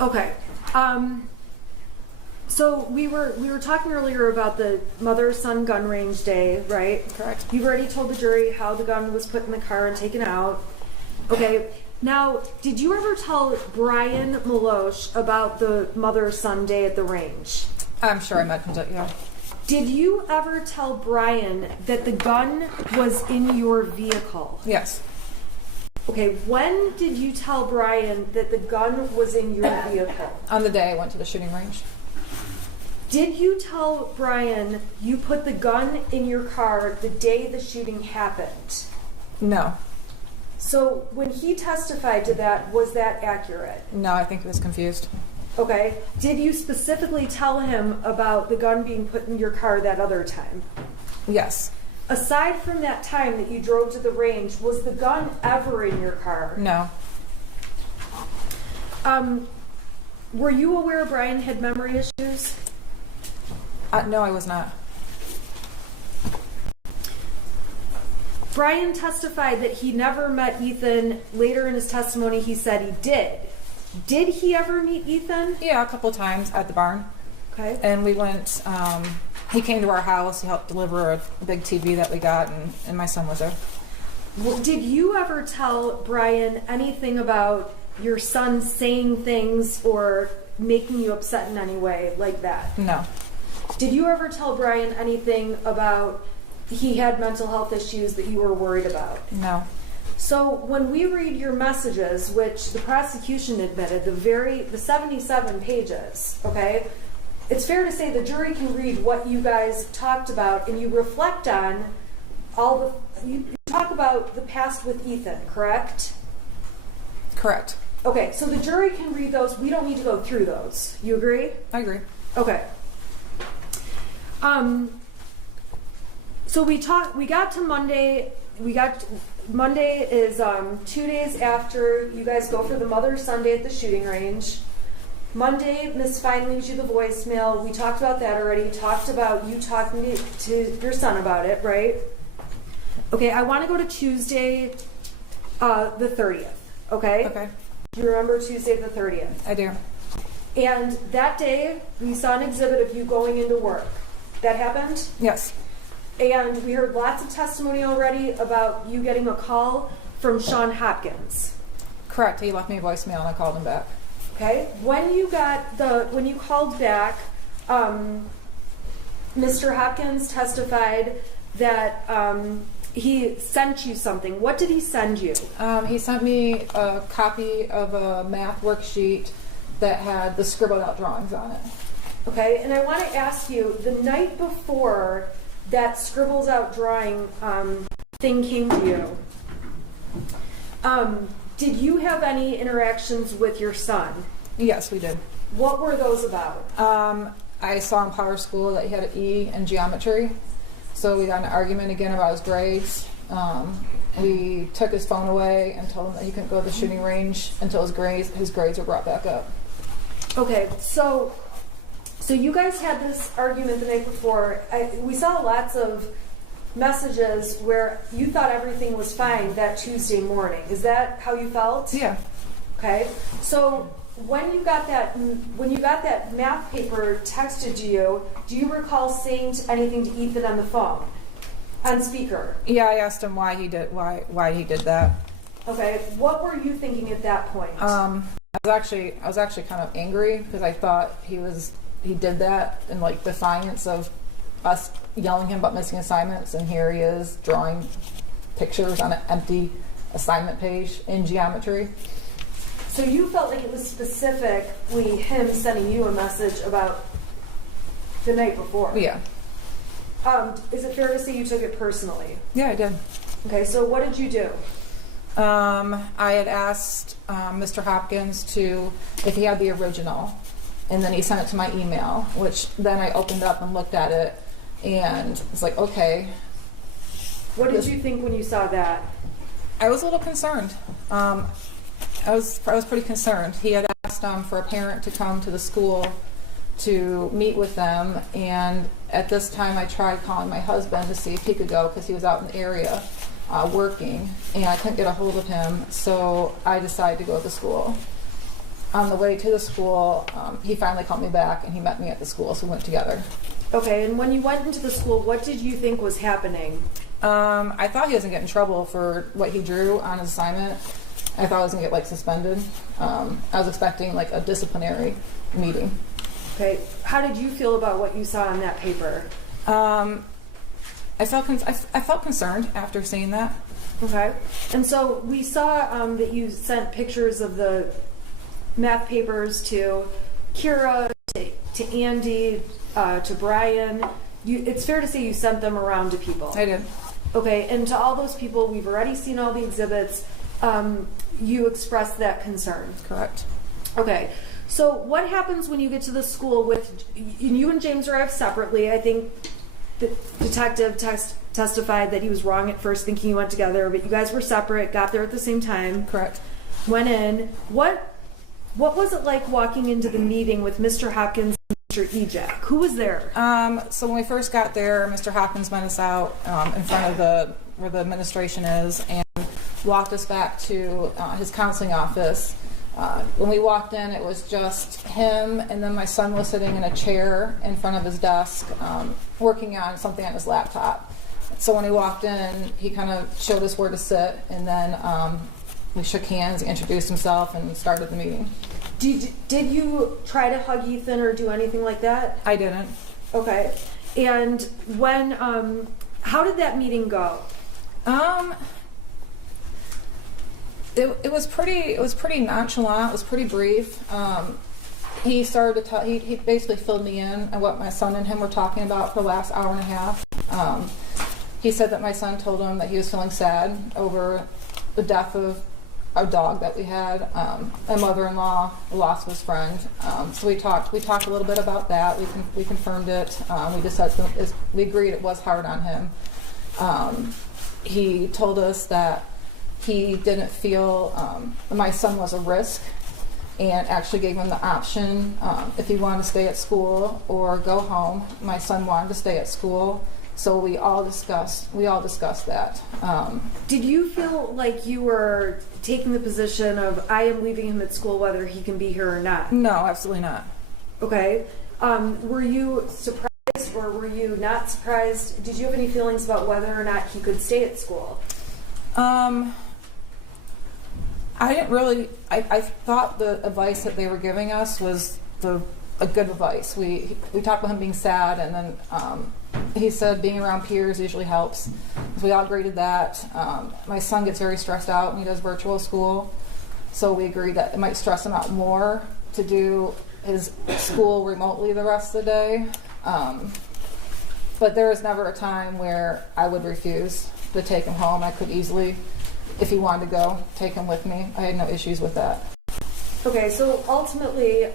Okay. So we were talking earlier about the mother-son gun range day, right? Correct. You've already told the jury how the gun was put in the car and taken out. Okay. Now, did you ever tell Brian Maloche about the mother-son day at the range? I'm sure I mentioned it, yeah. Did you ever tell Brian that the gun was in your vehicle? Yes. Okay, when did you tell Brian that the gun was in your vehicle? On the day I went to the shooting range. Did you tell Brian you put the gun in your car the day the shooting happened? No. So when he testified to that, was that accurate? No, I think he was confused. Okay. Did you specifically tell him about the gun being put in your car that other time? Yes. Aside from that time that you drove to the range, was the gun ever in your car? No. Were you aware Brian had memory issues? No, I was not. Brian testified that he never met Ethan. Later in his testimony, he said he did. Did he ever meet Ethan? Yeah, a couple times at the barn. Okay. And we went, he came to our house, he helped deliver a big TV that we got, and my son was there. Well, did you ever tell Brian anything about your son saying things or making you upset in any way like that? No. Did you ever tell Brian anything about he had mental health issues that you were worried about? No. So when we read your messages, which the prosecution admitted, the 77 pages, okay, it's fair to say the jury can read what you guys talked about and you reflect on you talk about the past with Ethan, correct? Correct. Okay, so the jury can read those. We don't need to go through those. You agree? I agree. Okay. So we got to Monday. Monday is 2 days after you guys go for the Mother's Sunday at the shooting range. Monday, Miss Fine leaves you the voicemail. We talked about that already. Talked about you talking to your son about it, right? Okay, I want to go to Tuesday, the 30th. Okay? Okay. Do you remember Tuesday the 30th? I do. And that day, we saw an exhibit of you going into work. That happened? Yes. And we heard lots of testimony already about you getting a call from Sean Hopkins. Correct. He left me a voicemail and I called him back. Okay. When you called back, Mr. Hopkins testified that he sent you something. What did he send you? He sent me a copy of a math worksheet that had the scribbled out drawings on it. Okay. And I want to ask you, the night before that scribbles out drawing thing came to you, did you have any interactions with your son? Yes, we did. What were those about? I saw in Power School that he had an E in geometry, so we got in an argument again about his grades. We took his phone away and told him that he couldn't go to the shooting range until his grades were brought back up. Okay, so you guys had this argument the night before. We saw lots of messages where you thought everything was fine that Tuesday morning. Is that how you felt? Yeah. Okay. So when you got that math paper texted to you, do you recall saying anything to Ethan on the phone, on speaker? Yeah, I asked him why he did that. Okay. What were you thinking at that point? I was actually kind of angry because I thought he did that in like defiance of us yelling him about missing assignments, and here he is drawing pictures on an empty assignment page in geometry. So you felt like it was specifically him sending you a message about the night before? Yeah. Is it fair to say you took it personally? Yeah, I did. Okay, so what did you do? I had asked Mr. Hopkins if he had the original, and then he sent it to my email, which then I opened up and looked at it, and it's like, okay. What did you think when you saw that? I was a little concerned. I was pretty concerned. He had asked for a parent to come to the school to meet with them, and at this time I tried calling my husband to see if he could go because he was out in the area working, and I couldn't get a hold of him, so I decided to go to the school. on the way to the school, he finally called me back and he met me at the school, so we went together. Okay, and when you went into the school, what did you think was happening? I thought he was going to get in trouble for what he drew on his assignment. I thought I was going to get like suspended. I was expecting like a disciplinary meeting. Okay, how did you feel about what you saw on that paper? I felt concerned after seeing that. Okay, and so we saw that you sent pictures of the math papers to Kira, to Andy, to Brian. It's fair to say you sent them around to people. I did. Okay, and to all those people, we've already seen all the exhibits. You expressed that concern. Correct. Okay, so what happens when you get to the school with you and James arrived separately? I think the detective testified that he was wrong at first, thinking you went together, but you guys were separate. Got there at the same time. Correct. Went in. What was it like walking into the meeting with Mr. Hopkins and Mr. Ejak? Who was there? So when we first got there, Mr. Hopkins met us out in front of where the administration is and walked us back to his counseling office. When we walked in, it was just him, and then my son was sitting in a chair in front of his desk working on something on his laptop. So when he walked in, he kind of showed us where to sit, and then we shook hands, he introduced himself, and started the meeting. Did you try to hug Ethan or do anything like that? I didn't. Okay. And when, how did that meeting go? It was pretty nonchalant. It was pretty brief. He started to tell. He basically filled me in on what my son and him were talking about for the last hour and a half. He said that my son told him that he was feeling sad over the death of a dog that we had. My mother-in-law lost his friend. So we talked a little bit about that. We confirmed it. We just said we agreed it was hard on him. He told us that he didn't feel my son was a risk, and actually gave him the option if he wanted to stay at school or go home. My son wanted to stay at school, so we all discussed that. Did you feel like you were taking the position of I am leaving him at school whether he can be here or not? No, absolutely not. Okay. Were you surprised or were you not surprised? Did you have any feelings about whether or not he could stay at school? I didn't really. I thought the advice that they were giving us was a good advice. We talked about him being sad, and then he said being around peers usually helps. So we all agreed to that. My son gets very stressed out when he does virtual school, so we agreed that it might stress him out more to do his school remotely the rest of the day. But there was never a time where I would refuse to take him home. I could easily, if he wanted to go, take him with me. I had no issues with that. Okay, so ultimately,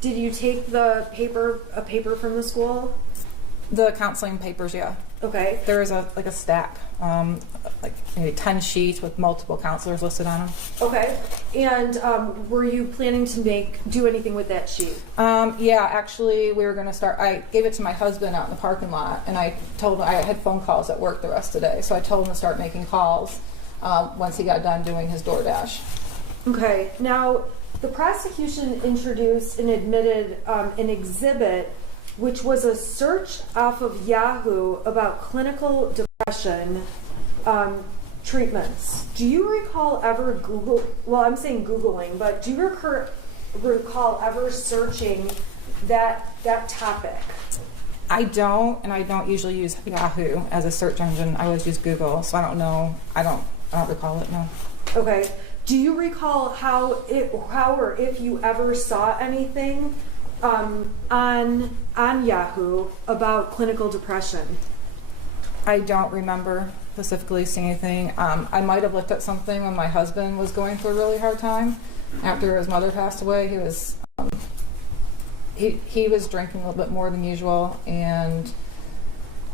did you take a paper from the school? The counseling papers, yeah. Okay. There was a stack, like maybe 10 sheets with multiple counselors listed on them. Okay. And were you planning to do anything with that sheet? Yeah, actually, we were going to start. I gave it to my husband out in the parking lot, and I told him I had phone calls at work the rest of the day, so I told him to start making calls once he got done doing his DoorDash. Okay. Now, the prosecution introduced and admitted an exhibit which was a search off of Yahoo about clinical depression treatments. Do you recall ever I'm saying Googling, but do you recall ever searching that topic? I don't, and I don't usually use Yahoo as a search engine. I always use Google, so I don't know. I don't recall it, no. Okay. Do you recall how or if you ever saw anything on Yahoo about clinical depression? I don't remember specifically seeing anything. I might have looked at something when my husband was going through a really hard time after his mother passed away. He was he was drinking a little bit more than usual, and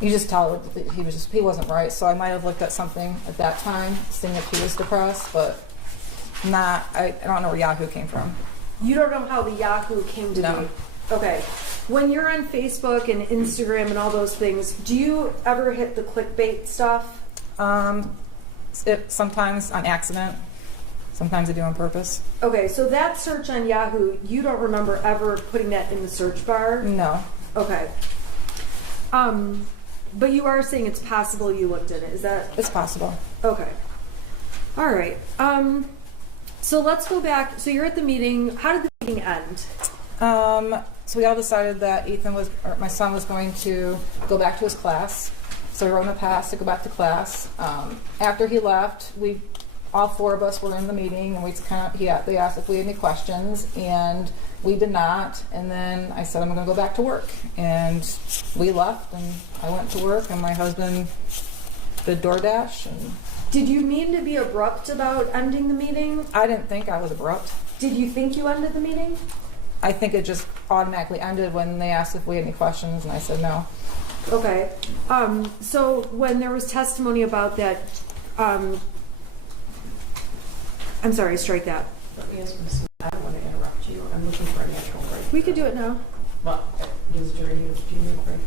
you just tell that he wasn't right. So I might have looked at something at that time, seeing if he was depressed, but not. I don't know where Yahoo came from. You don't know how the Yahoo came to be? Okay. When you're on Facebook and Instagram and all those things, do you ever hit the clickbait stuff? Sometimes on accident. Sometimes I do on purpose. Okay, so that search on Yahoo, you don't remember ever putting that in the search bar? No. Okay. But you are saying it's possible you looked at it. Is that? It's possible. Okay. All right. So let's go back. So you're at the meeting. How did the meeting end? So we all decided that my son was going to go back to his class. So we wrote him a pass to go back to class. After he left, all four of us were in the meeting, and they asked if we had any questions, and we did not. And then I said, I'm going to go back to work. And we left, and I went to work, and my husband did DoorDash. And did you mean to be abrupt about ending the meeting? I didn't think I was abrupt. Did you think you ended the meeting? I think it just automatically ended when they asked if we had any questions, and I said no. Okay. So when there was testimony about that, I'm sorry, strike that. Let me ask you something. I don't want to interrupt you. I'm looking for a natural break. We could do it now. Well, does Jerry need a break?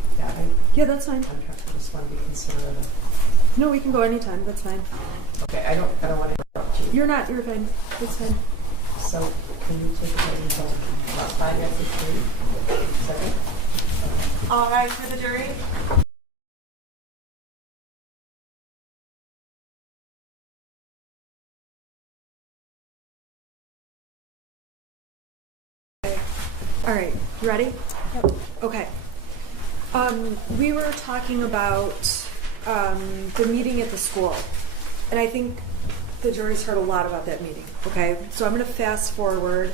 Yeah, that's fine. I just want to be considerate of. No, we can go anytime. That's fine. Okay, I don't want to interrupt you. You're fine. That's fine. So can you take a break until about 5 after 3? Second? All right, for the jury. All right, you ready? Yep. Okay. We were talking about the meeting at the school, and I think the jury's heard a lot about that meeting. Okay, so I'm going to fast forward.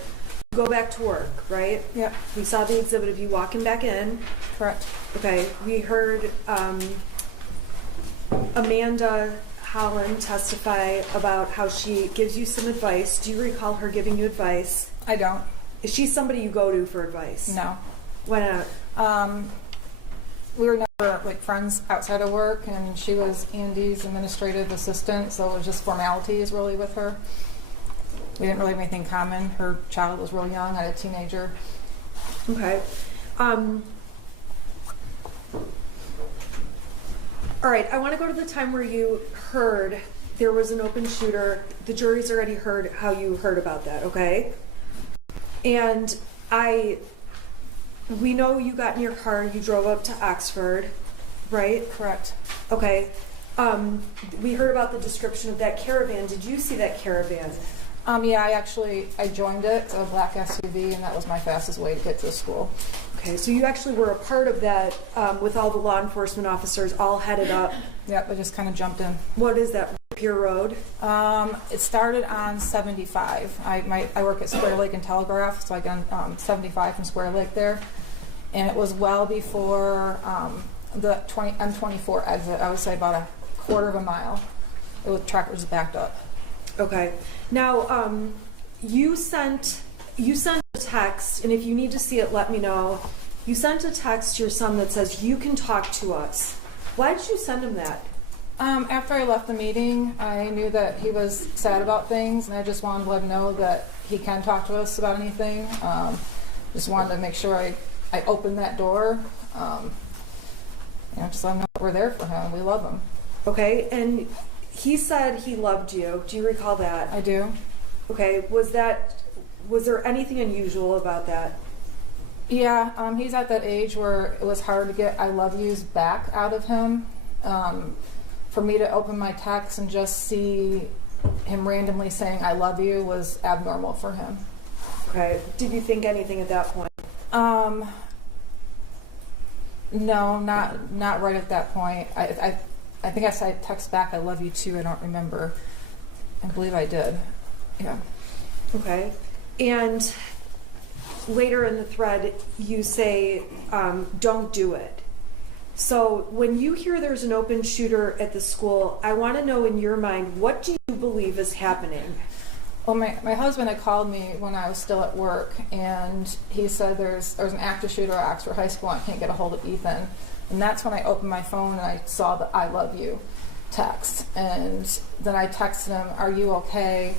Go back to work, right? Yep. We saw the exhibit of you walking back in. Correct. Okay, we heard Amanda Holland testify about how she gives you some advice. Do you recall her giving you advice? I don't. Is she somebody you go to for advice? No. Why not? We were never like friends outside of work, and she was Andy's administrative assistant, so it was just formalities really with her. We didn't really have anything in common. Her child was real young. I had a teenager. Okay. All right, I want to go to the time where you heard there was an open shooter. The jury's already heard how you heard about that, okay? And we know you got in your car, you drove up to Oxford, right? Correct. Okay. We heard about the description of that caravan. Did you see that caravan? Yeah, I joined it. It's a black SUV, and that was my fastest way to get to the school. Okay, so you actually were a part of that with all the law enforcement officers all headed up. Yep, I just kind of jumped in. What is that, Pier Road? It started on 75. I work at Square Lake and Telegraph, so I got 75 from Square Lake there. And it was well before the M24 exit. I would say about a quarter of a mile. The track was backed up. Okay. Now, you sent a text, and if you need to see it, let me know. You sent a text to your son that says, "You can talk to us." Why did you send him that? After I left the meeting, I knew that he was sad about things, and I just wanted to let him know that he can talk to us about anything. Just wanted to make sure I opened that door. Just let him know that we're there for him. We love him. Okay, and he said he loved you. Do you recall that? I do. Okay, was there anything unusual about that? Yeah, he's at that age where it was hard to get "I love yous" back out of him. For me to open my text and just see him randomly saying "I love you" was abnormal for him. Okay. Did you think anything at that point? No, not right at that point. I think I said text back "I love you too." I don't remember. I believe I did. Yeah. Okay. And later in the thread, you say, "Don't do it." So when you hear there's an open shooter at the school, I want to know in your mind, what do you believe is happening? Well, my husband had called me when I was still at work, and he said there's an active shooter at Oxford High School, and I can't get a hold of Ethan. And that's when I opened my phone and I saw the "I love you" text. And then I texted him, "Are you okay?"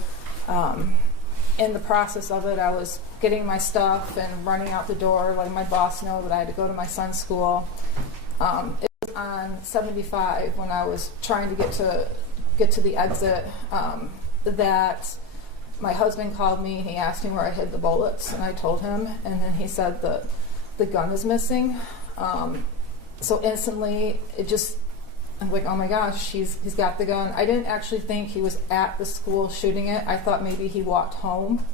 In the process of it, I was getting my stuff and running out the door, letting my boss know that I had to go to my son's school. It was on 75 when I was trying to get to the exit that my husband called me and he asked me where I hid the bullets, and I told him, and then he said the gun is missing. So instantly, I'm like, oh my gosh, he's got the gun. I didn't actually think he was at the school shooting it. I thought maybe he walked home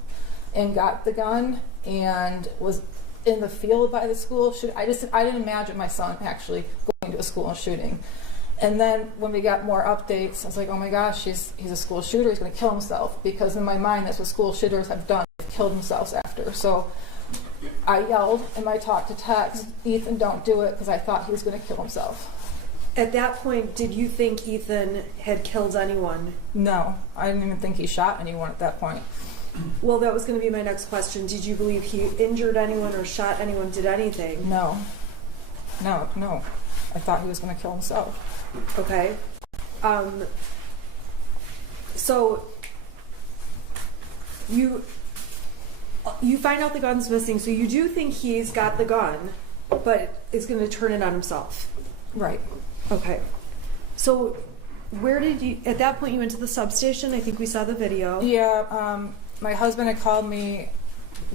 and got the gun and was in the field by the school. I didn't imagine my son actually going to a school and shooting. And then when we got more updates, I was like, oh my gosh, he's a school shooter. He's going to kill himself, because in my mind, that's what school shooters have done. They've killed themselves after. So I yelled in my talk to text, Ethan, don't do it, because I thought he was going to kill himself. At that point, did you think Ethan had killed anyone? No, I didn't even think he shot anyone at that point. Well, that was going to be my next question. Did you believe he injured anyone or shot anyone, did anything? No. I thought he was going to kill himself. Okay. So you find out the gun's missing, so you do think he's got the gun, but is going to turn it on himself. Right. Okay. So where did you, at that point you went to the substation? I think we saw the video. Yeah, my husband had called me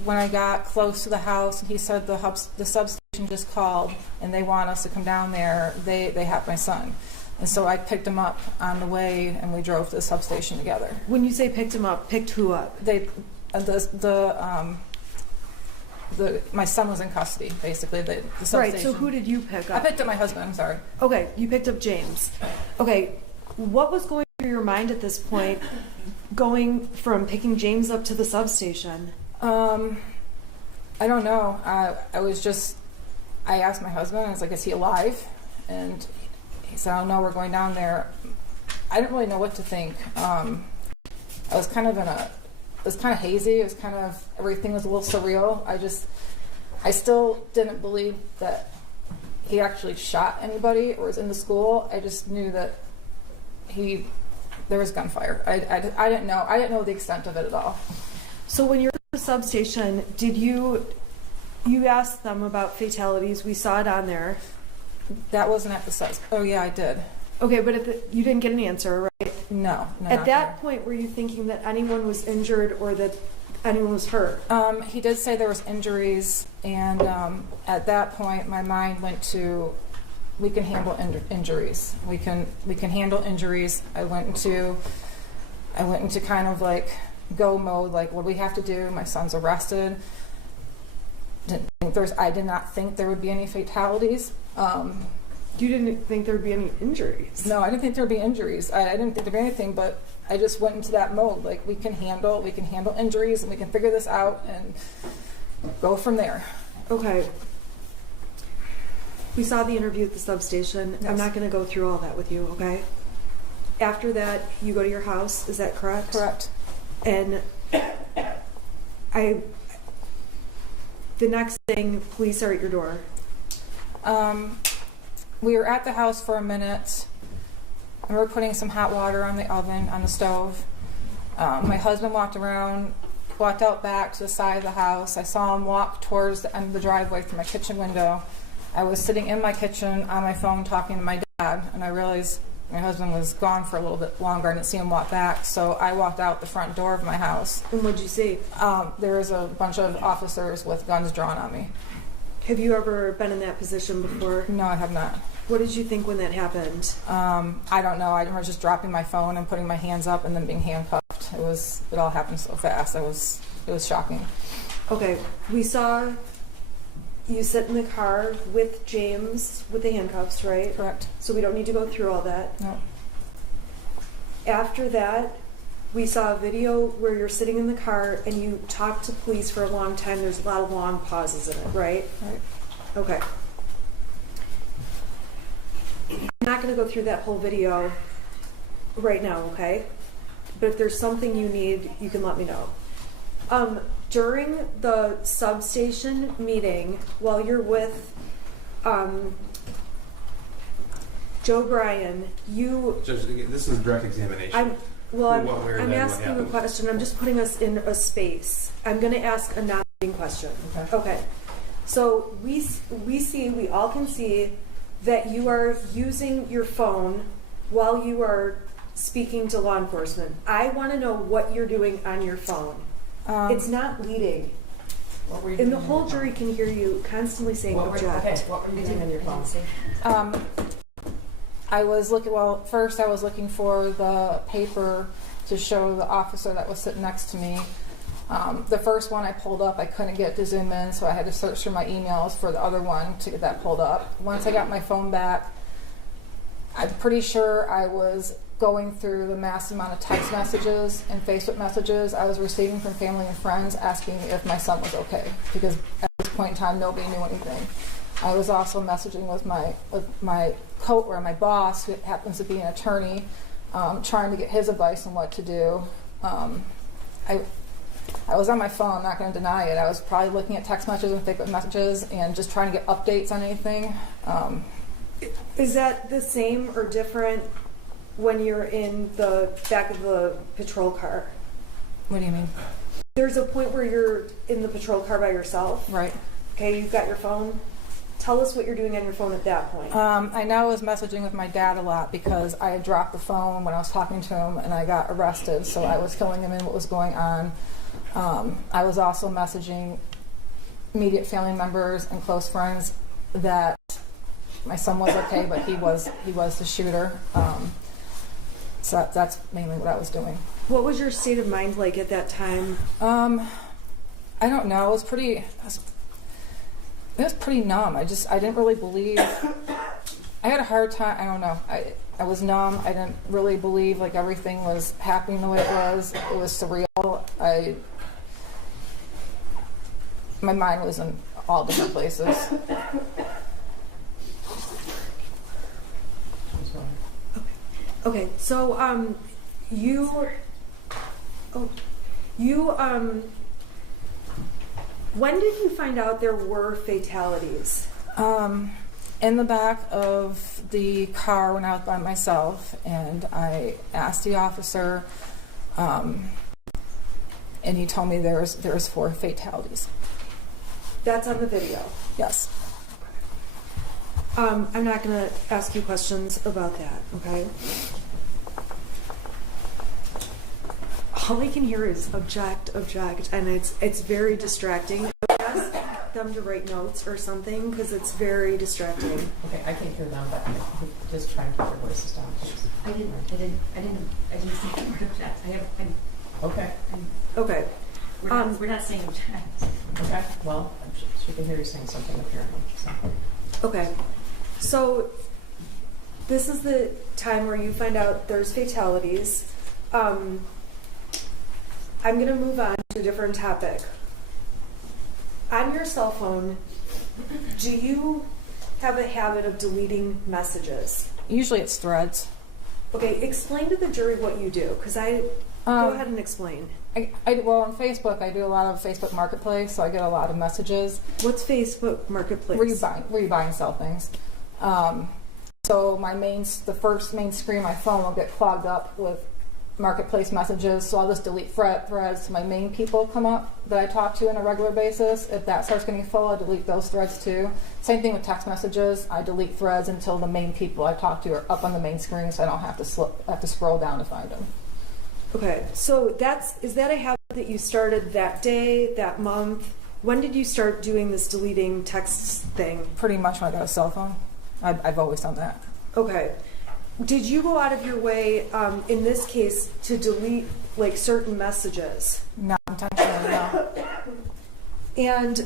when I got close to the house, and he said the substation just called and they want us to come down there. They have my son. And so I picked him up on the way and we drove to the substation together. When you say picked him up, picked who up? My son was in custody, basically. The substation. Right, so who did you pick I up? picked up my husband, I'm sorry. Okay, you picked up James. Okay, what was going through your mind at this point, going from picking James up to the substation? I don't know. I asked my husband, I was like, is he alive? And he said, oh no, we're going down there. I didn't really know what to think. I was kind of it was kind of hazy. It was kind of, everything was a little surreal. I still didn't believe that he actually shot anybody or was in the school. I just knew that there was gunfire. I didn't know the extent of it at all. So when you're at the substation, did you asked them about fatalities? We saw it on there. That wasn't at the subs. Oh yeah, I did. Okay, but you didn't get an answer, right? No. At that point, were you thinking that anyone was injured or that anyone was hurt? He did say there was injuries, and at that point, my mind went to, we can handle injuries. We can handle injuries. I went into kind of like go mode, like what do we have to do? My son's arrested. I did not think there would be any fatalities. You didn't think there would be any injuries? No, I didn't think there would be injuries. I didn't think there'd be anything, but I just went into that mode. Like we can handle injuries, and we can figure this out and go from there. Okay. We saw the interview at the substation. Yes. I'm not going to go through all that with you, okay? After that, you go to your house. Is that correct? Correct. And the next thing, police are at your door. We were at the house for a minute, and we were putting some hot water on the oven, on the stove. My husband walked out back to the side of the house. I saw him walk towards the end of the driveway through my kitchen window. I was sitting in my kitchen on my phone talking to my dad, and I realized my husband was gone for a little bit longer. I didn't see him walk back, so I walked out the front door of my house. And what'd you see? There was a bunch of officers with guns drawn on me. Have you ever been in that position before? No, I have not. What did you think when that happened? I don't know. I remember just dropping my phone and putting my hands up and then being handcuffed. It all happened so fast. It was shocking. Okay, we saw you sit in the car with James with the handcuffs, right? Correct. So we don't need to go through all that. No. After that, we saw a video where you're sitting in the car and you talk to police for a long time. There's a lot of long pauses in it, right? Right. Okay. I'm not going to go through that whole video right now, okay? But if there's something you need, you can let me know. During the substation meeting, while you're with Joe Bryan, Judge, this is direct examination. I'm What asking you a happened? question. I'm just putting us in a space. I'm going to ask a non-leading question. Okay. So we all can see that you are using your phone while you are speaking to law enforcement. I want to know what you're doing on your phone. It's not leading. What were you And the doing whole on your jury can hear you constantly saying phone? object. What were you doing on your phone? I was looking. Well, first I was looking for the paper to show the officer that was sitting next to me. The first one I pulled up, I couldn't get it to zoom in, so I had to search through my emails for the other one to get that pulled up. Once I got my phone back, I'm pretty sure I was going through the massive amount of text messages and Facebook messages I was receiving from family and friends asking if my son was okay, because at this point in time nobody knew anything. I was also messaging with my my boss, who happens to be an attorney, trying to get his advice on what to do. I was on my phone, I'm not going to deny it. I was probably looking at text messages and Facebook messages and just trying to get updates on anything. Is that the same or different when you're in the back of the patrol car? What do you mean? There's a point where you're in the patrol car by yourself. Right. Okay, you've got your phone. Tell us what you're doing on your phone at that point. I know I was messaging with my dad a lot because I had dropped the phone when I was talking to him and I got arrested, so I was filling him in what was going on. I was also messaging immediate family members and close friends that my son was okay, but he was the shooter. So that's mainly what I was doing. What was your state of mind like at that time? I don't know. It was pretty numb. I didn't really believe. I had a hard time. I don't know. I was numb. I didn't really believe like everything was happening the way it was. It was surreal. My mind was in all different places. Okay, so when did you find out there were fatalities? In the back of the car when I was by myself, and I asked the officer, and he told me there was 4 fatalities. That's on the video. Yes. I'm not going to ask you questions about that, okay? All I can hear is object, and it's very distracting. I would ask them to write notes or something because it's very distracting. Okay, I can't hear them, but just try and keep your voices down, please. I didn't say the word object. Okay. Okay. We're not saying object. Okay. Well, she can hear you saying something apparently. So. Okay. So this is the time where you find out there's fatalities. I'm going to move on to a different topic. On your cell phone, do you have a habit of deleting messages? Usually it's threads. Okay, explain to the jury what you do, because go ahead and explain. Well, on Facebook, I do a lot of Facebook Marketplace, so I get a lot of messages. What's Facebook Marketplace? Where you buy and sell things. So the first main screen of my phone will get clogged up with Marketplace messages, so I'll just delete threads so my main people come up that I talk to on a regular basis. If that starts getting full, I delete those threads too. Same thing with text messages. I delete threads until the main people I talk to are up on the main screen, so I don't have to scroll down to find them. Okay, so is that a habit that you started that day, that month? When did you start doing this deleting texts thing? Pretty much when I got a cell phone. I've always done that. Okay. Did you go out of your way, in this case, to delete like certain messages? Not intentionally, no. And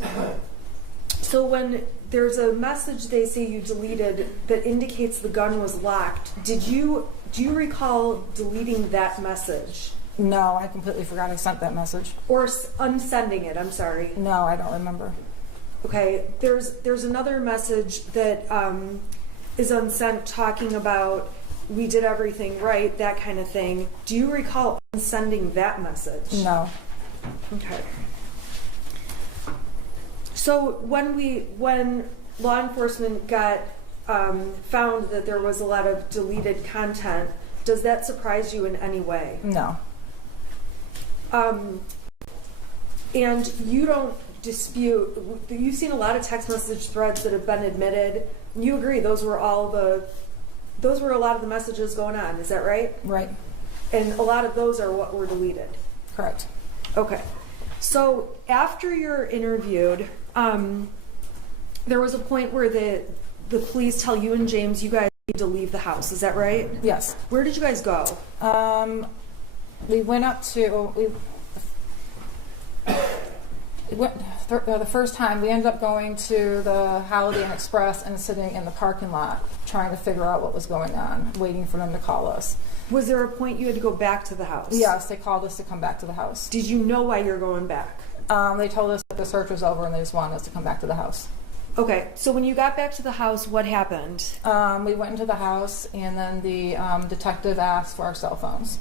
so when there's a message they say you deleted that indicates the gun was locked, do you recall deleting that message? No, I completely forgot I sent that message. Or unsending it, I'm sorry. No, I don't remember. Okay, there's another message that is unsent talking about we did everything right, that kind of thing. Do you recall unsending that message? No. Okay. So when law enforcement got found that there was a lot of deleted content, does that surprise you in any way? No. And you don't dispute, you've seen a lot of text message threads that have been admitted. You agree those were all the those were a lot of the messages going on, is that right? Right. And a lot of those are what were deleted. Correct. Okay. So after you're interviewed, there was a point where the police tell you and James you guys need to leave the house. Is that right? Yes. Where did you guys go? We went up to the first time we ended up going to the Holiday Inn Express and sitting in the parking lot trying to figure out what was going on, waiting for them to call us. Was there a point you had to go back to the house? Yes, they called us to come back to the house. Did you know why you're going back? They told us that the search was over and they just wanted us to come back to the house. Okay, so when you got back to the house, what happened? We went into the house and then the detective asked for our cell phones.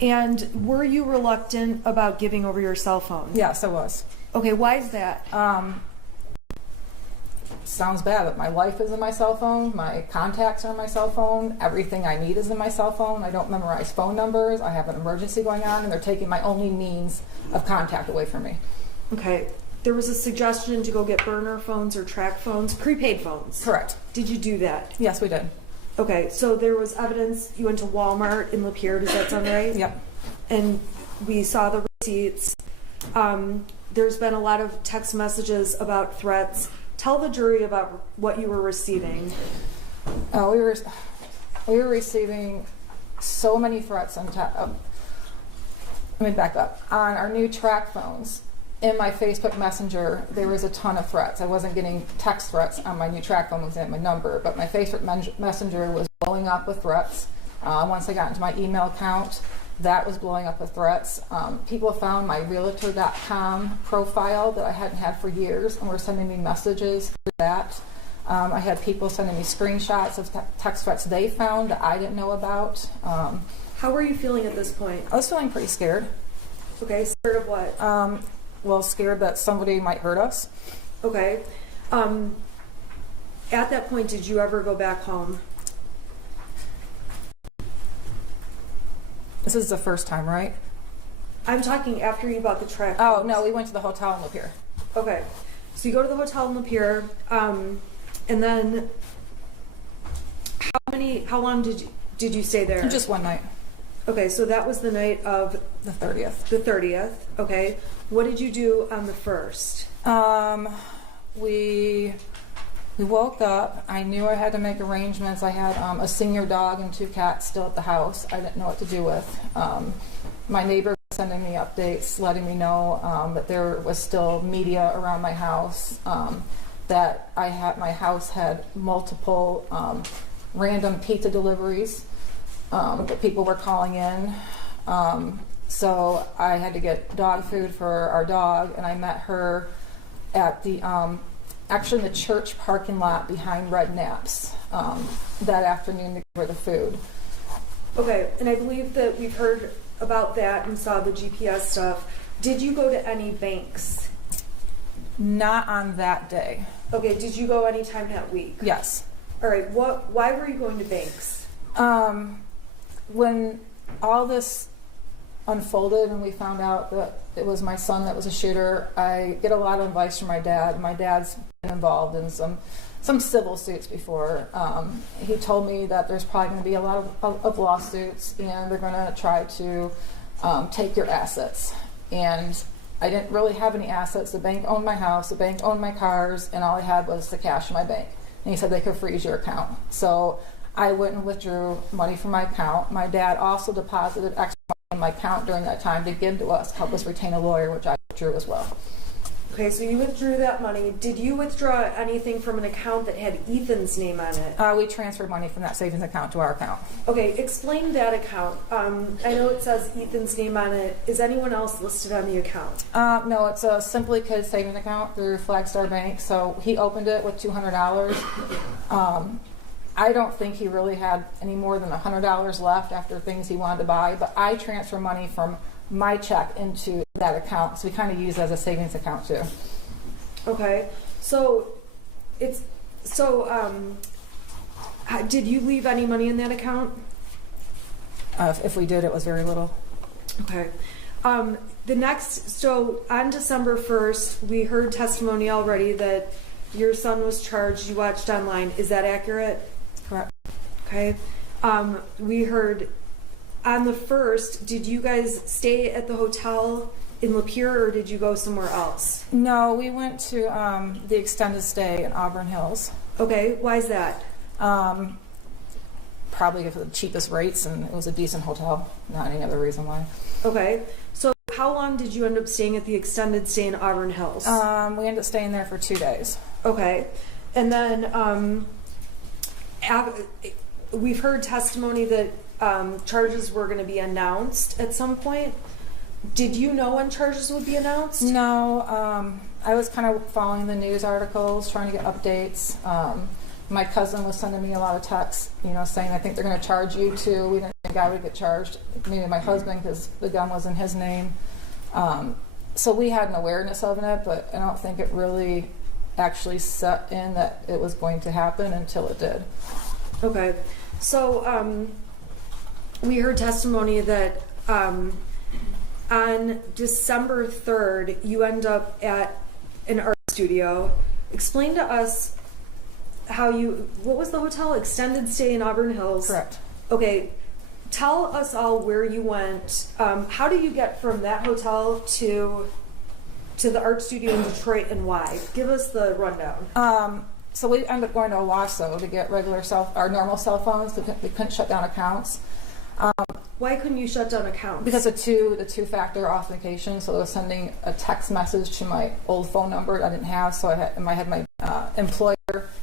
And were you reluctant about giving over your cell phone? Yes, I was. Okay, why is that? Sounds bad, but my life is in my cell phone, my contacts are in my cell phone, everything I need is in my cell phone. I don't memorize phone numbers, I have an emergency going on, and they're taking my only means of contact away from me. Okay, there was a suggestion to go get burner phones or track phones, prepaid phones. Correct. Did you do that? Yes, we did. Okay, so there was evidence, you went to Walmart in Lapeer, does that sound right? Yep. And we saw the receipts. There's been a lot of text messages about threats. Tell the jury about what you were receiving. We were receiving so many threats on let me back up. On our new track phones, in my Facebook Messenger, there was a ton of threats. I wasn't getting text threats on my new track phone because I had my number, but my Facebook Messenger was blowing up with threats. Once I got into my email account, that was blowing up with threats. People found my realtor.com profile that I hadn't had for years and were sending me messages for that. I had people sending me screenshots of text threats they found that I didn't know about. How were you feeling at this point? I was feeling pretty scared. Okay, scared of what? Well, scared that somebody might hurt us. Okay. At that point, did you ever go back home? This is the first time, right? I'm talking after you bought the track. Oh, phones. no, we went to the hotel in Lapeer. Okay. So you go to the hotel in Lapeer, and then how long did you stay there? Just one night. Okay, so that was the night of The 30th. the 30th. Okay. What did you do on the 1st? We woke up. I knew I had to make arrangements. I had a senior dog and 2 cats still at the house. I didn't know what to do with. My neighbor was sending me updates, letting me know that there was still media around my house, that my house had multiple random pizza deliveries that people were calling in. So I had to get dog food for our dog, and I met her at the actually in the church parking lot behind Red Naps that afternoon to give her the food. Okay, and I believe that we've heard about that and saw the GPS stuff. Did you go to any banks? Not on that day. Okay, did you go anytime that week? Yes. All right, why were you going to banks? When all this unfolded and we found out that it was my son that was a shooter, I get a lot of advice from my dad. My dad's been involved in some civil suits before. He told me that there's probably going to be a lot of lawsuits and they're going to try to take your assets. And I didn't really have any assets. The bank owned my house, the bank owned my cars, and all I had was the cash in my bank. And he said they could freeze your account. So I went and withdrew money from my account. My dad also deposited extra money in my account during that time to give to us, help us retain a lawyer, which I withdrew as well. Okay, so you withdrew that money. Did you withdraw anything from an account that had Ethan's name on it? We transferred money from that savings account to our account. Okay, explain that account. I know it says Ethan's name on it. Is anyone else listed on the account? No, it's a Simply Kids savings account through Flagstar Bank. So he opened it with $200. I don't think he really had any more than $100 left after things he wanted to buy, but I transfer money from my check into that account, so we kind of use it as a savings account too. Okay, so did you leave any money in that account? If we did, it was very little. Okay. So on December 1st, we heard testimony already that your son was charged. You watched online. Is that accurate? Correct. Okay. We heard on the 1st, did you guys stay at the hotel in Lapeer or did you go somewhere else? No, we went to the extended stay in Auburn Hills. Okay, why is that? Probably for the cheapest rates, and it was a decent hotel, not any other reason why. Okay, so how long did you end up staying at the extended stay in Auburn Hills? We ended up staying there for 2 days. Okay, and then we've heard testimony that charges were going to be announced at some point. Did you know when charges would be announced? No, I was kind of following the news articles, trying to get updates. My cousin was sending me a lot of texts, saying, I think they're going to charge you too. We didn't think I would get charged. Maybe my husband, because the gun was in his name. So we had an awareness of it, but I don't think it really actually set in that it was going to happen until it did. Okay. So we heard testimony that on December 3rd, you end up at an art studio. Explain to us what was the hotel? Extended stay in Auburn Hills. Correct. Okay. Tell us all where you went. How do you get from that hotel to the art studio in Detroit and why? Give us the rundown. So we ended up going to Owasso to get our normal cell phones. We couldn't shut down accounts. Why couldn't you shut down accounts? Because of the two-factor authentication. So I was sending a text message to my old phone number I didn't have. So I had my employer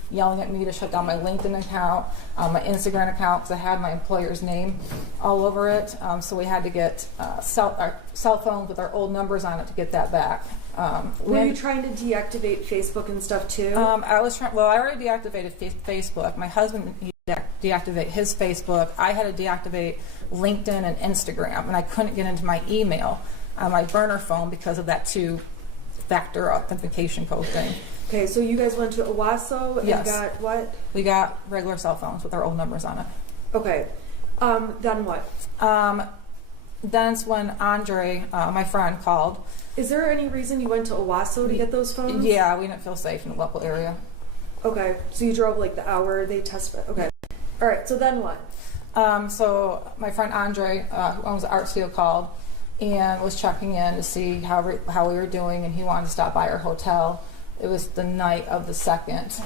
yelling at me to shut down my LinkedIn account, my Instagram account, because I had my employer's name all over it. So we had to get our cell phones with our old numbers on it to get that back. Were you trying to deactivate Facebook and stuff too? I was trying. Well, I already deactivated Facebook. My husband deactivate his Facebook. I had to deactivate LinkedIn and Instagram, and I couldn't get into my email on my burner phone because of that two-factor authentication code thing. Okay, so you guys went to Owasso and Yes. got what? We got regular cell phones with our old numbers on it. Okay. Then what? Then it's when Andre, my friend, called. Is there any reason you went to Owasso to get those phones? Yeah, we didn't feel safe in the local area. Okay, so you drove like the hour they tested. Okay. All right, so then what? So my friend Andre, who owns the art studio, called and was checking in to see how we were doing, and he wanted to stop by our hotel. It was the night of the 2nd.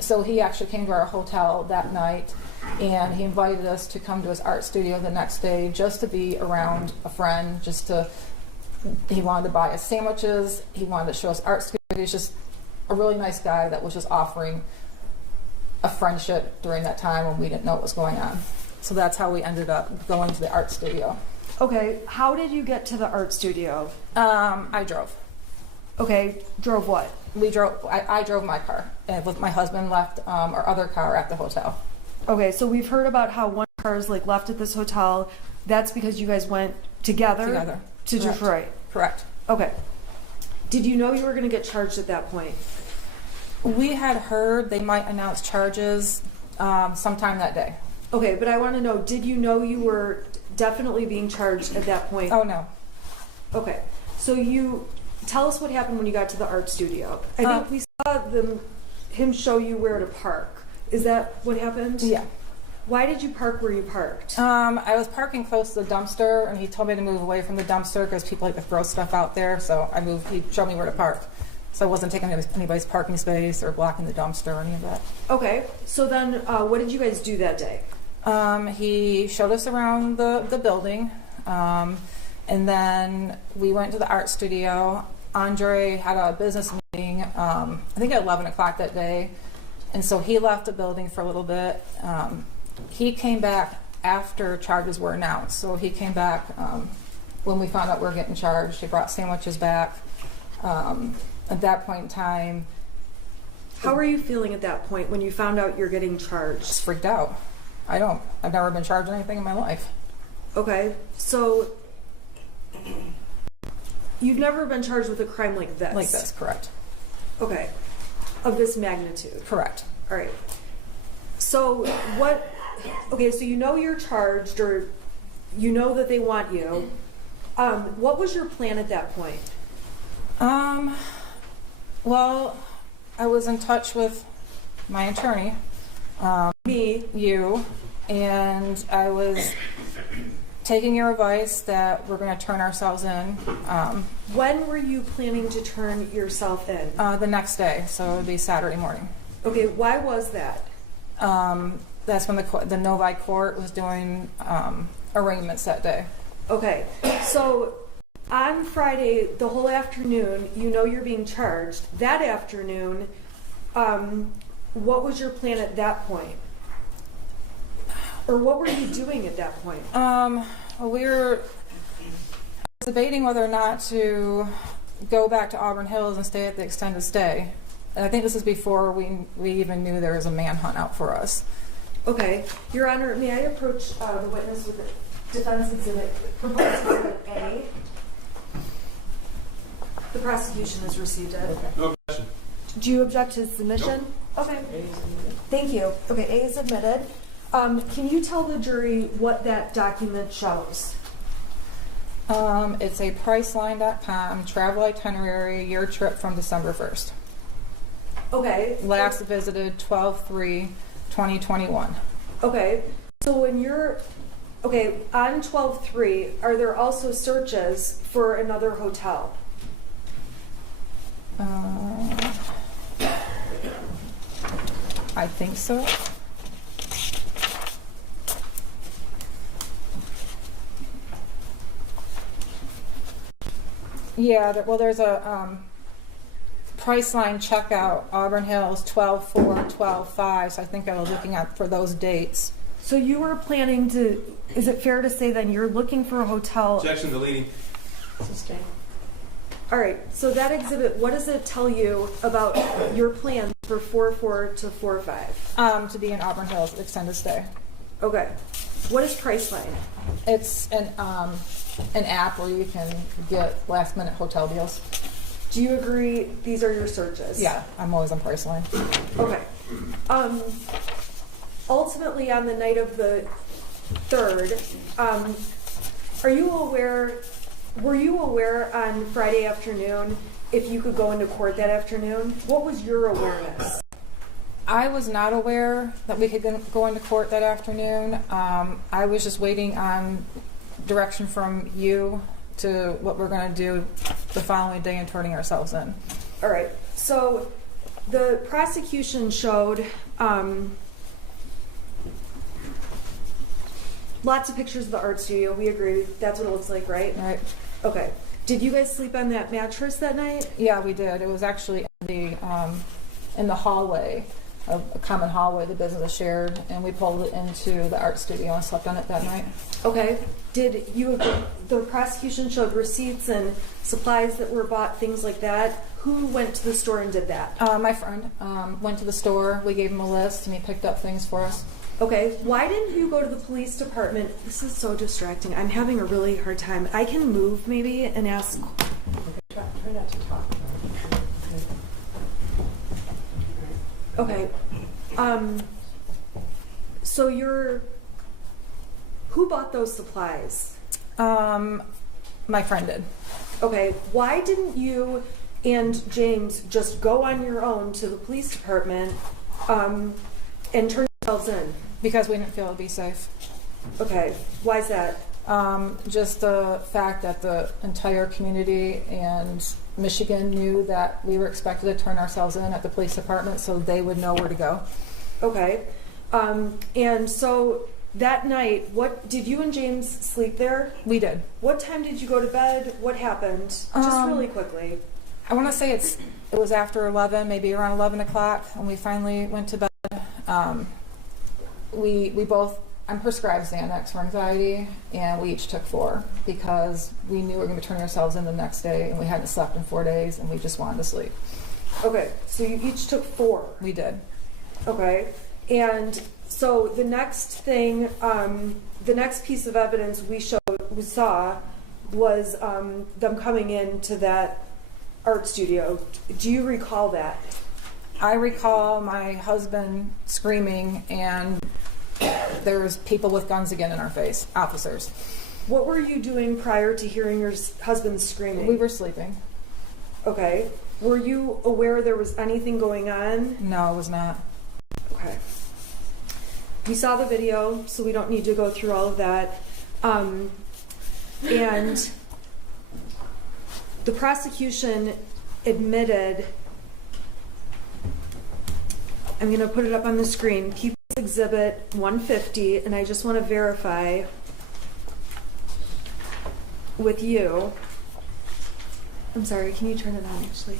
So he actually came to our hotel that night, and he invited us to come to his art studio the next day just to be around a friend, he wanted to buy us sandwiches, he wanted to show us art studio. He was just a really nice guy that was just offering a friendship during that time when we didn't know what was going on. So that's how we ended up going to the art studio. Okay, how did you get to the art studio? I drove. Okay, drove what? I drove my car, and with my husband left our other car at the hotel. Okay, so we've heard about how one car is like left at this hotel. That's because you guys went together to Correct. Detroit. Correct. Okay. Did you know you were going to get charged at that point? We had heard they might announce charges sometime that day. Okay, but I want to know, did you know you were definitely being charged at that point? Oh, no. Okay, so tell us what happened when you got to the art studio. I think we saw him show you where to park. Is that what happened? Yeah. Why did you park where you parked? I was parking close to the dumpster, and he told me to move away from the dumpster because people like to throw stuff out there. So I moved. He showed me where to park. So I wasn't taking anybody's parking space or blocking the dumpster or any of that. Okay, so then what did you guys do that day? He showed us around the building, and then we went to the art studio. Andre had a business meeting, I think at 11 o'clock that day, and so he left the building for a little bit. He came back after charges were announced. So he came back when we found out we were getting charged. He brought sandwiches back. At that point in time, how were you feeling at that point when you found out you're getting charged? just freaked out. I've never been charged anything in my life. Okay, so you've never been charged with a crime like this? Like this, correct. Okay, of this magnitude? Correct. All right. So okay, so you know you're charged, or you know that they want you. What was your plan at that point? Well, I was in touch with my attorney, Me. You, and I was taking your advice that we're going to turn ourselves in When were you planning to turn yourself in? the next day, so it would be Saturday morning. Okay, why was that? That's when the Novi court was doing arraignments that day. Okay, so on Friday, the whole afternoon, you know you're being charged. That afternoon, what was your plan at that point? Or what were you doing at that point? Well, we were debating whether or not to go back to Auburn Hills and stay at the extended stay. And I think this is before we even knew there was a manhunt out for us. Okay, Your Honor, may I approach the witness with the defense exhibit, proposed exhibit A? The prosecution has received it. No question. Do you object to submission? Okay. Thank you. Okay, A is admitted. Can you tell the jury what that document shows? It's a Priceline.com travel itinerary, your trip from December 1st. Okay. Last visited 12/3/2021. Okay. So when you're, okay, on 12/3, are there also searches for another hotel? I think so. Yeah, there's a Priceline checkout, Auburn Hills, 12/4/12/5. So I think I was looking at for those dates. So you were planning to, is it fair to say then you're looking for a hotel? Objection deleting. Sustain. All right, so that exhibit, what does it tell you about your plans for 4/4 to 4/5? To be in Auburn Hills, extended stay. Okay. What is Priceline? It's an app where you can get last minute hotel deals. Do you agree these are your searches? Yeah, I'm always on Priceline. Okay. Ultimately, on the night of the 3rd, were you aware on Friday afternoon if you could go into court that afternoon? What was your awareness? I was not aware that we could go into court that afternoon. I was just waiting on direction from you to what we're going to do the following day and turning ourselves in. All right. So the prosecution showed lots of pictures of the art studio. We agree. That's what it looks like, right? Right. Okay. Did you guys sleep on that mattress that night? Yeah, we did. It was actually in the hallway, a common hallway the business shared, and we pulled it into the art studio and slept on it that night. Okay. Did you? The prosecution showed receipts and supplies that were bought, things like that. Who went to the store and did that? My friend went to the store. We gave him a list, and he picked up things for us. Okay. Why didn't you go to the police department? This is so distracting. I'm having a really hard time. I can move maybe and ask. Try not to talk. Okay. So who bought those supplies? My friend did. Okay. Why didn't you and James just go on your own to the police department and turn yourselves in? Because we didn't feel it'd be safe. Okay. Why is that? Just the fact that the entire community and Michigan knew that we were expected to turn ourselves in at the police department, so they would know where to go. Okay. And so that night, what did you and James sleep there? We did. What time did you go to bed? What happened? Just really quickly. I want to say it was after 11, maybe around 11 o'clock, when we finally went to bed. We both, I'm prescribed Xanax for anxiety, and we each took 4 because we knew we were going to turn ourselves in the next day, and we hadn't slept in 4 days, and we just wanted to sleep. Okay, so you each took 4. We did. Okay, and so the next thing, the next piece of evidence we saw was them coming into that art studio. Do you recall that? I recall my husband screaming, and there was people with guns again in our face, officers. What were you doing prior to hearing your husband screaming? We were sleeping. Okay. Were you aware there was anything going on? No, it was not. Okay. we saw the video, so we don't need to go through all of that. And the prosecution admitted, I'm going to put it up on the screen, People's Exhibit 150, and I just want to verify with you. I'm sorry, can you turn it on actually?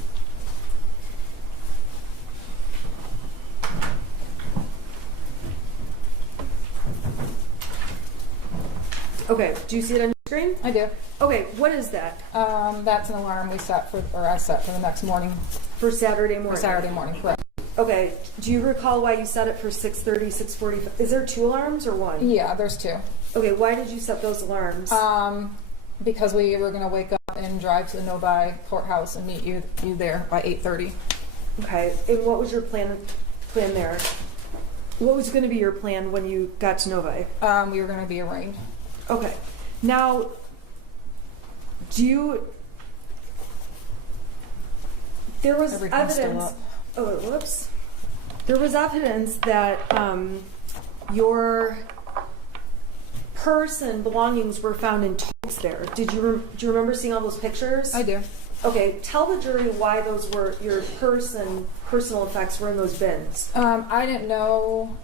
Okay, do you see it on your screen? I do. Okay, what is that? That's an alarm we set for, or I set for the next morning, For Saturday morning? for Saturday morning, correct? Okay, do you recall why you set it for 6:30, 6:45? Is there 2 alarms or 1? Yeah, there's 2. Okay, why did you set those alarms? Because we were going to wake up and drive to the Novi courthouse and meet you there by 8:30. Okay, and what was your plan there? What was going to be your plan when you got to Novi? We were going to be arraigned. Okay, now, there was Everything's still evidence, up. oh, whoops. There was evidence that your purse and belongings were found in totes there. Do you remember seeing all those pictures? I do. Okay, tell the jury why those were, your purse and personal effects were in those bins. I didn't know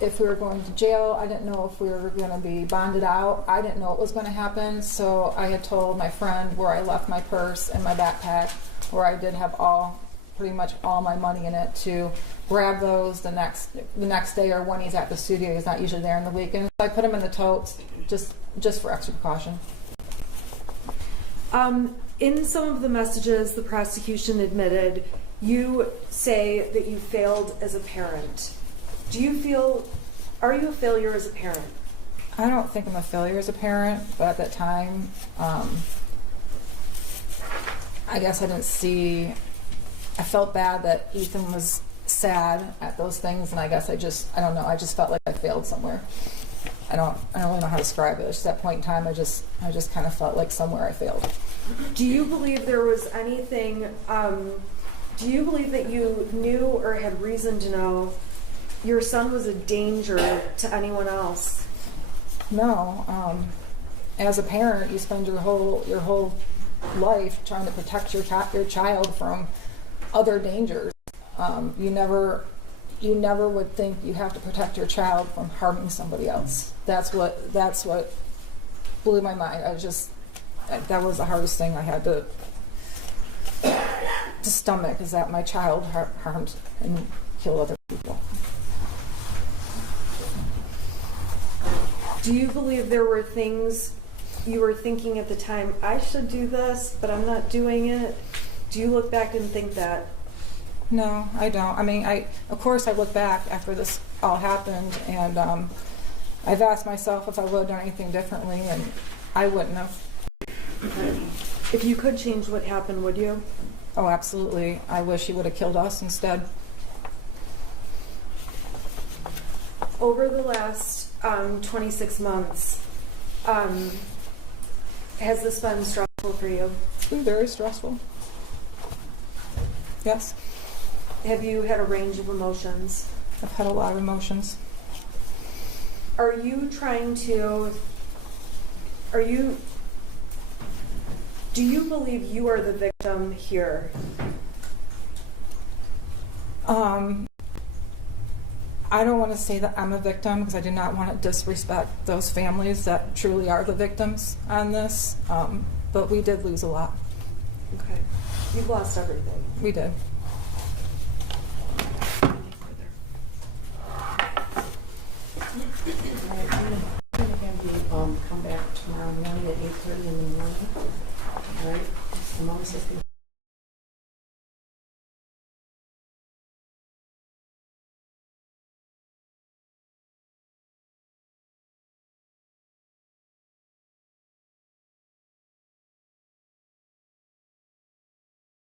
if we were going to jail. I didn't know if we were going to be bonded out. I didn't know what was going to happen. So I had told my friend where I left my purse and my backpack, where I did have pretty much all my money in it, to grab those the next day, or when he's at the studio. He's not usually there in the weekend. So I put them in the totes just for extra precaution. In some of the messages the prosecution admitted, you say that you failed as a parent. Are you a failure as a parent? I don't think I'm a failure as a parent, but at that time, I guess I didn't see, I felt bad that Ethan was sad at those things, and I guess I don't know, I just felt like I failed somewhere. I don't really know how to describe it. It's just that point in time, I just kind of felt like somewhere I failed. Do you believe there was anything, do you believe that you knew or had reason to know your son was a danger to anyone else? No. As a parent, you spend your whole life trying to protect your child from other dangers. You never would think you have to protect your child from harming somebody else. That's what blew my mind. That was the hardest thing I had to stomach, is that my child harmed and killed other people. Do you believe there were things you were thinking at the time, I should do this, but I'm not doing it? Do you look back and think that? No, I don't. I mean, of course I look back after this all happened, and I've asked myself if I would have done anything differently, and I wouldn't have. If you could change what happened, would you? Oh, absolutely. I wish he would have killed us instead. Over the last 26 months, has this been stressful for you? It's been very stressful. Yes. Have you had a range of emotions? I've had a lot of emotions. Do you believe you are the victim here? I don't want to say that I'm a victim, because I do not want to disrespect those families that truly are the victims on this. But we did lose a lot. Okay. You've lost everything. We did. All right, I'm gonna have you come back tomorrow morning at 8:30 in the morning. All right, Mr. Moses,